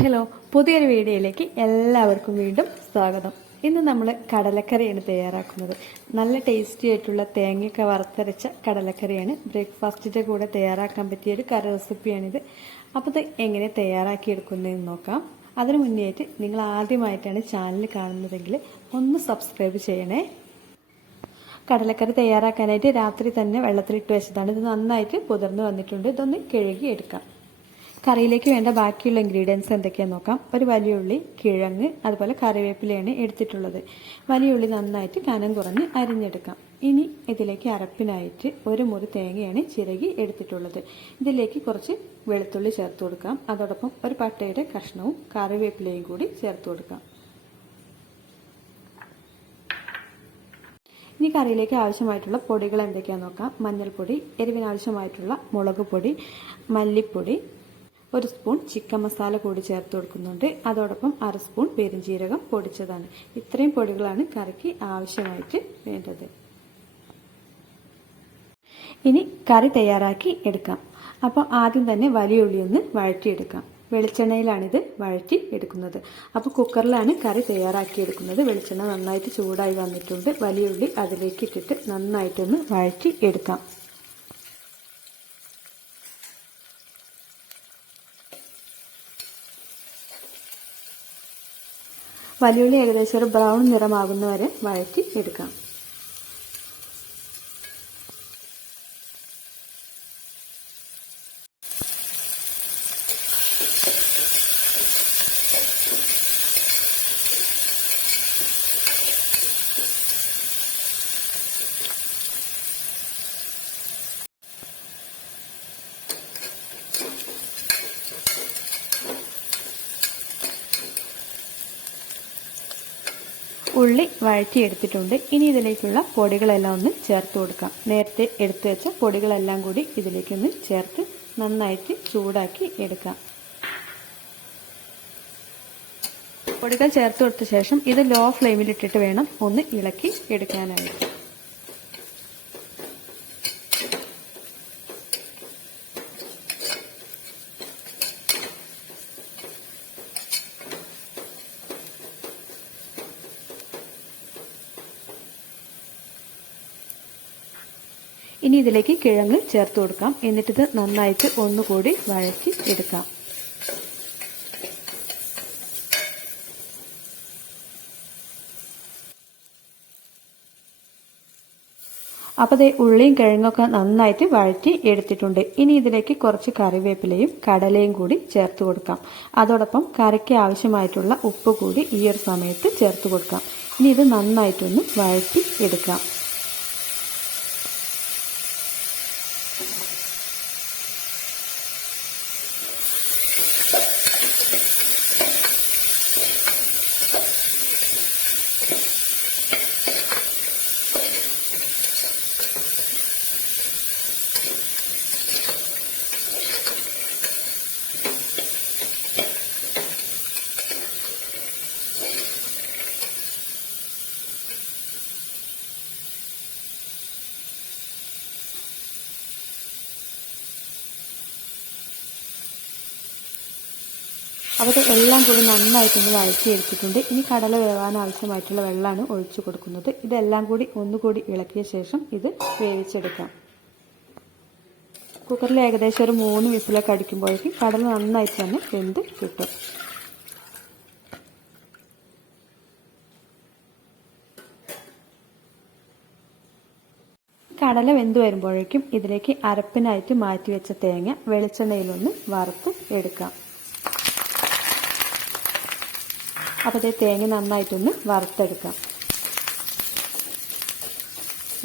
Hello, പുതിയൊരു വീഡിയോയിലേക്ക് എല്ലാവർക്കും വീണ്ടും സ്വാഗതം. ഇന്ന് നമ്മൾ കടലക്കറിയാണ് തയ്യാറാക്കുന്നത്. നല്ല ടേസ്റ്റി ആയിട്ടുള്ള തേങ്ങയൊക്കെ വറുത്തരച്ച കടലക്കറിയാണ്. ബ്രേക്ക്ഫാസ്റ്റിൻ്റെ കൂടെ തയ്യാറാക്കാൻ പറ്റിയൊരു കറി റെസിപ്പിയാണിത്. അപ്പോൾ ഇത് എങ്ങനെ തയ്യാറാക്കിയെടുക്കുന്നതെന്ന് നോക്കാം. അതിനു മുന്നേയായിട്ട് നിങ്ങൾ ആദ്യമായിട്ടാണ് ചാനൽ കാണുന്നതെങ്കിൽ ഒന്ന് സബ്സ്ക്രൈബ് ചെയ്യണേ. കടലക്കറി തയ്യാറാക്കാനായിട്ട് രാത്രി തന്നെ വെള്ളത്തിലിട്ട് വെച്ചതാണ്. ഇത് നന്നായിട്ട് കുതിർന്ന് വന്നിട്ടുണ്ട്. ഇതൊന്ന് കഴുകി എടുക്കാം. കറിയിലേക്ക് വേണ്ട ബാക്കിയുള്ള ഇൻഗ്രീഡിയൻസ് എന്തൊക്കെയാണെന്ന് നോക്കാം. ഒരു വലിയ ഉള്ളി, കിഴങ്ങ്, അതുപോലെ കറിവേപ്പിലയാണ് എടുത്തിട്ടുള്ളത്. വലിയ ഉള്ളി നന്നായിട്ട് കനം കുറഞ്ഞ് അരിഞ്ഞെടുക്കാം. ഇനി ഇതിലേക്ക് അരപ്പിനായിട്ട് ഒരു മുറി തേങ്ങയാണ് ചിരകി എടുത്തിട്ടുള്ളത്. ഇതിലേക്ക് കുറച്ച് വെളുത്തുള്ളി ചേർത്ത് കൊടുക്കാം. അതോടൊപ്പം ഒരു പട്ടയുടെ കഷ്ണവും കറിവേപ്പിലയും കൂടി ചേർത്ത് കൊടുക്കാം. ഇനി കറിയിലേക്ക് ആവശ്യമായിട്ടുള്ള പൊടികൾ എന്തൊക്കെയാണെന്ന് നോക്കാം. മഞ്ഞൾപ്പൊടി, എരിവിനാവശ്യമായിട്ടുള്ള മുളക് പൊടി, മല്ലിപ്പൊടി, ഒരു സ്പൂൺ ചിക്കൻ മസാല കൂടി ചേർത്ത് കൊടുക്കുന്നുണ്ട്. അതോടൊപ്പം അര സ്പൂൺ പെരുംജീരകം പൊടിച്ചതാണ്. ഇത്രയും പൊടികളാണ് കറിക്ക് ആവശ്യമായിട്ട് വേണ്ടത്. ഇനി കറി തയ്യാറാക്കി എടുക്കാം. അപ്പോൾ ആദ്യം തന്നെ വലിയ ഉള്ളി ഒന്ന് വഴറ്റിയെടുക്കാം. വെളിച്ചെണ്ണയിലാണിത് വഴറ്റി എടുക്കുന്നത്. അപ്പോൾ കുക്കറിലാണ് കറി തയ്യാറാക്കി എടുക്കുന്നത്. വെളിച്ചെണ്ണ നന്നായിട്ട് ചൂടായി വന്നിട്ടുണ്ട്. വലിയ ഉള്ളി അതിലേക്ക് ഇട്ടിട്ട് നന്നായിട്ടൊന്ന് വഴറ്റി എടുക്കാം. വലിയുള്ളി ഏകദേശം ഒരു ബ്രൗൺ നിറമാകുന്നവരെ വഴറ്റി എടുക്കാം. ഉള്ളി വഴറ്റിയെടുത്തിട്ടുണ്ട്. ഇനി ഇതിലേക്കുള്ള പൊടികളെല്ലാം ഒന്ന് ചേർത്ത് കൊടുക്കാം. നേരത്തെ എടുത്തു വെച്ച പൊടികളെല്ലാം കൂടി ഇതിലേക്കൊന്ന് ചേർത്ത് നന്നായിട്ട് ചൂടാക്കി എടുക്കാം. പൊടികൾ ചേർത്ത് കൊടുത്ത ശേഷം ഇത് ലോ ഫ്ലെയിമിലിട്ടിട്ട് വേണം ഒന്ന് ഇളക്കി എടുക്കാനായിട്ട്. ഇനി ഇതിലേക്ക് കിഴങ്ങ് ചേർത്ത് കൊടുക്കാം. എന്നിട്ടിത് നന്നായിട്ട് ഒന്നുകൂടി വഴറ്റി എടുക്കാം. അപ്പോൾ ഉള്ളിയും കിഴങ്ങൊക്കെ നന്നായിട്ട് വഴറ്റി എടുത്തിട്ടുണ്ട്. ഇനി ഇതിലേക്ക് കുറച്ച് കറിവേപ്പിലയും കടലയും കൂടി ചേർത്ത് കൊടുക്കാം. അതോടൊപ്പം കറിക്ക് ആവശ്യമായിട്ടുള്ള ഉപ്പ് കൂടി ഈ ഒരു സമയത്ത് ചേർത്ത് കൊടുക്കാം. ഇനി ഇത് നന്നായിട്ടൊന്ന് വഴറ്റി എടുക്കാം. അപ്പോൾ എല്ലാം കൂടി നന്നായിട്ടൊന്ന് വഴറ്റിയെടുത്തിട്ടുണ്ട്. ഇനി കടല വേവാൻ ആവശ്യമായിട്ടുള്ള വെള്ളമാണ് ഒഴിച്ചു കൊടുക്കുന്നത്. ഇതെല്ലാം കൂടി ഒന്നുകൂടി ഇളക്കിയ ശേഷം ഇത് വേവിച്ചെടുക്കാം. കുക്കറിൽ ഏകദേശം ഒരു 3 വിസിലൊക്കെ അടിക്കുമ്പോഴേക്കും കടല നന്നായിട്ട് തന്നെ വെന്ത് കിട്ടും. കടല വെന്ത് വരുമ്പോഴേക്കും ഇതിലേക്ക് അരപ്പിനായിട്ട് മാറ്റിവെച്ച തേങ്ങ വെളിച്ചെണ്ണയിലൊന്ന് വറുത്ത് എടുക്കാം. അപ്പോൾ തേങ്ങ നന്നായിട്ടൊന്ന് വറുത്തെടുക്കാം.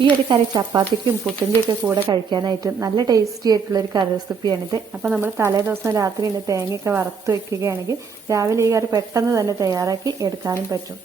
ഈ ഒരു കറി ചപ്പാത്തിക്കും പുട്ടിൻ്റെയൊക്കെ കൂടെ കഴിക്കാനായിട്ട് നല്ല ടേസ്റ്റി ആയിട്ടുള്ളൊരു കറി റെസിപ്പിയാണിത്. അപ്പോൾ നമ്മൾ തലേദിവസം രാത്രി തേങ്ങയൊക്കെ വറുത്ത് വെക്കുകയാണെങ്കിൽ രാവിലെ ഈ കറി പെട്ടെന്ന് തന്നെ തയ്യാറാക്കി എടുക്കാനും പറ്റും.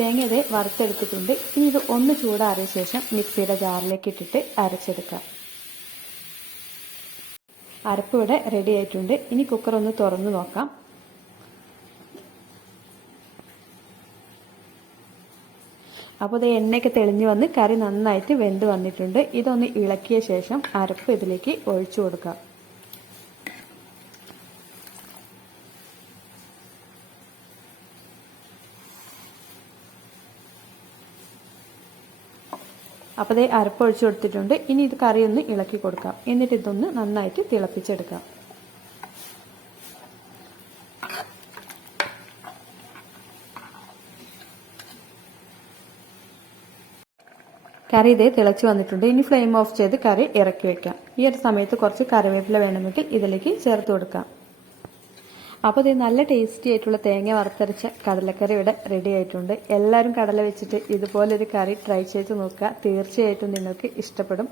തേങ്ങ ഇത് വറുത്തെടുത്തിട്ടുണ്ട്. ഇനി ഇത് ഒന്ന് ചൂടാറിയ ശേഷം മിക്സിയുടെ ജാറിലേക്ക് ഇട്ടിട്ട് അരച്ചെടുക്കാം. അരപ്പ് ഇവിടെ റെഡി ആയിട്ടുണ്ട്. ഇനി കുക്കർ ഒന്ന് തുറന്നു നോക്കാം. അപ്പോൾ ഇത് എണ്ണയൊക്കെ തെളിഞ്ഞു വന്ന് കറി നന്നായിട്ട് വെന്ത് വന്നിട്ടുണ്ട്. ഇതൊന്ന് ഇളക്കിയ ശേഷം അരപ്പ് ഇതിലേക്ക് ഒഴിച്ചു കൊടുക്കാം. അപ്പോൾ ഇത് അരപ്പ് ഒഴിച്ചു കൊടുത്തിട്ടുണ്ട്. ഇനി ഇത് കറി ഒന്ന് ഇളക്കി കൊടുക്കാം. എന്നിട്ട് ഇതൊന്ന് നന്നായിട്ട് തിളപ്പിച്ചെടുക്കാം. കറി ഇത് തിളച്ച് വന്നിട്ടുണ്ട്. ഇനി ഫ്ലെയിം ഓഫ് ചെയ്ത് കറി ഇറക്കി വെക്കാം. ഈ ഒരു സമയത്ത് കുറച്ച് കറിവേപ്പില വേണമെങ്കിൽ ഇതിലേക്ക് ചേർത്ത് കൊടുക്കാം. അപ്പോൾ ഇത് നല്ല ടേസ്റ്റി ആയിട്ടുള്ള തേങ്ങ വറുത്തരച്ച കടലക്കറി ഇവിടെ റെഡി ആയിട്ടുണ്ട്. എല്ലാവരും കടല വെച്ചിട്ട് ഇതുപോലൊരു കറി ട്രൈ ചെയ്ത് നോക്കുക. തീർച്ചയായിട്ടും നിങ്ങൾക്ക് ഇഷ്ടപ്പെടും.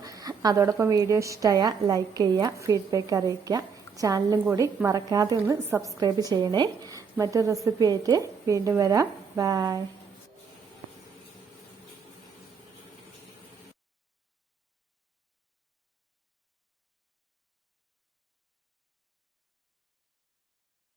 അതോടൊപ്പം വീഡിയോ ഇഷ്ടമായ ലൈക്ക് ചെയ്യുക, ഫീഡ്ബാക്ക് അറിയിക്കുക. ചാനലും കൂടി മറക്കാതെ ഒന്ന് സബ്സ്ക്രൈബ് ചെയ്യണേ. മറ്റൊരു റെസിപ്പി ആയിട്ട് വീണ്ടും വരാം. ബൈ.